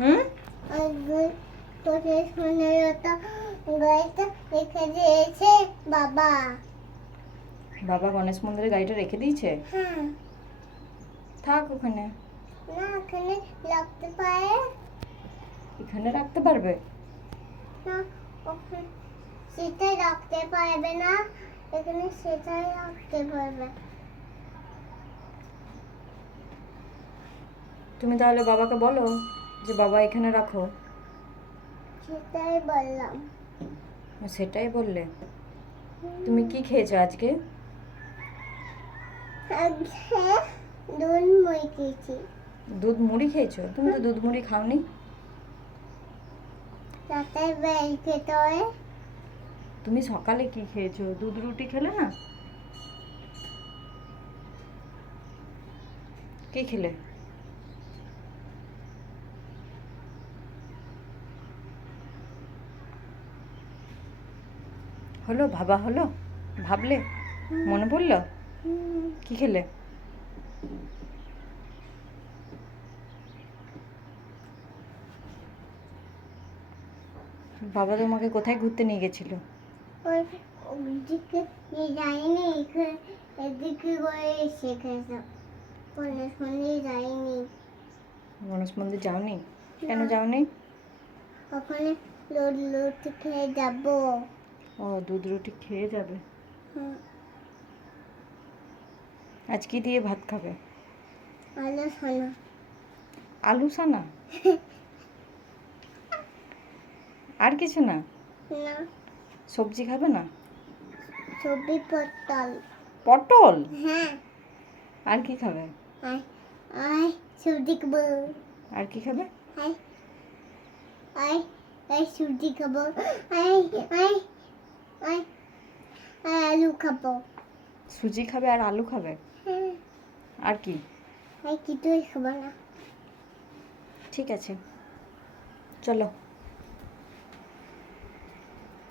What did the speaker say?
হুম? তোদের সোনারটা গাড়িটা রেখে দিয়েছে বাবা। বাবা গণেশ মন্দিরে গাড়িটা রেখে দিয়েছে? হ্যাঁ। থাক ওখানে। না, এখানে রাখতে পারে এখানে রাখতে পারবে? না, ওখানে সেটাই রাখতে পারবে না, এখানে সেটাই রাখতে পারবে। তুমি তাহলে বাবাকে বলো যে বাবা এখানে রাখো। সেটাই বললাম। সেটাই বললে? তুমি কি খেয়েছো আজকে? আজকে দুধ মুড়ি খেয়েছি। দুধ মুড়ি খেয়েছো? তুমি তো দুধ মুড়ি খাওনি। রাতে বেল খেতে হয়। তুমি সকালে কি খেয়েছো? দুধ রুটি খেলে না? কি খেলে? হলো ভাবা হলো? ভাবলে? মনে পড়লো? কি খেলে? বাবা তোমাকে কোথায় ঘুরতে নিয়ে গেছিল? ওই ওদিকে নিয়ে যায়নি, এদিকে করে এসে গেছে। গণেশ মন্দির যায়নি। গণেশ মন্দির যাওনি? কেন না। যাওনি? ওখানে লুচি খেয়ে যাবো। ও, দুধ রুটি খেয়ে যাবে। হুম। আজ কি দিয়ে ভাত খাবে? আলো শোনা। আলু সানা? আর কিছু না? না, সবজি খাবে না? ছবি পটল। পটল? হ্যাঁ। আর কি খাবে? আয় আয় সবজি খাবো। আর কি খাবে? আয় আয় আয় সবজি খাবো। আয় আয় আয় আয় আলু খাবো। সুজি খাবে আর আলু খাবে? হ্যাঁ। আর কি? আয় কিছুই খাবো না। ঠিক আছে, চলো।